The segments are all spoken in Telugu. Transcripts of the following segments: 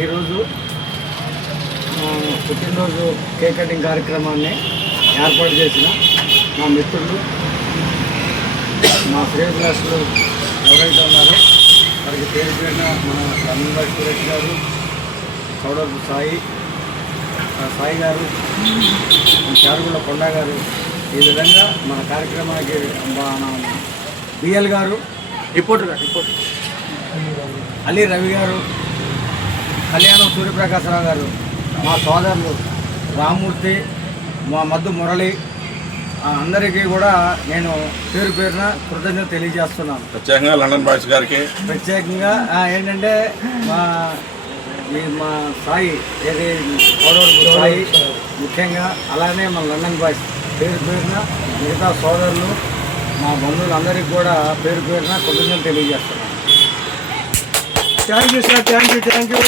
ఈరోజు పుట్టినరోజు కేక్ కటింగ్ కార్యక్రమాన్ని ఏర్పాటు చేసిన మా మిత్రులు, మా శ్రేయభిలాషులు ఎవరైతే ఉన్నారో వారికి పేరు పేరున మన రమణరాజ్ సురేష్ గారు, చౌడపు సాయి గారు, చారుగుల కొండ గారు, ఈ విధంగా మన కార్యక్రమానికి మన బిఎల్ గారు, రిపోర్టర్ అలీ రవి గారు, కళ్యాణం సూర్యప్రకాశరావు గారు, మా సోదరులు రామ్మూర్తి, మా మద్దు మురళి, అందరికీ కూడా నేను పేరు పేరున కృతజ్ఞత తెలియజేస్తున్నాను. ప్రత్యేకంగా లండన్ బాయ్స్ గారికి ప్రత్యేకంగా ఏంటంటే మా సాయి ఏది సాయి ముఖ్యంగా, అలానే మన లండన్ బాయ్స్ పేరు పేరున మిగతా సోదరులు, మా బంధువులందరికీ కూడా పేరు పేరున కృతజ్ఞత తెలియజేస్తున్నాను. Thank you sir, thank you.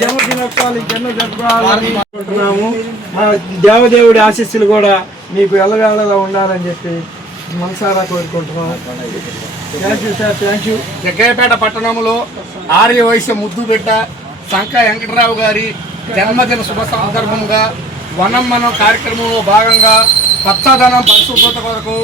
జన్మదినోత్సవాలు ఇంకెన్నో జరుపుకోవాలనుకుంటున్నాము. మా దేవదేవుడి ఆశీస్సులు కూడా మీకు ఎల్లవేళలా ఉండాలని చెప్పి మనసారా కోరుకుంటున్నాము. Thank you sir, thank you. Jaggayyapeta పట్టణంలో ఆర్య వయసు ముద్దుబిడ్డ సంక వెంకటరావు గారి జన్మదిన శుభ సందర్భంగా వనం మనం కార్యక్రమంలో భాగంగా పచ్చదనం పరిశుభ్రత కొరకు,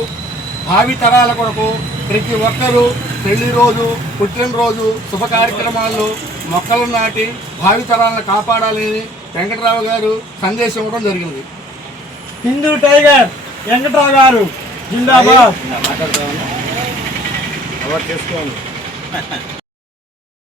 భావితరాల కొరకు ప్రతి ఒక్కరూ పెళ్లి రోజు, పుట్టినరోజు శుభ కార్యక్రమాల్లో మొక్కలు నాటి భావితరాలను కాపాడాలని వెంకటరావు గారు సందేశం ఇవ్వడం జరిగింది. హిందూ టైగర్ వెంకటరావు గారు జిందాబాద్.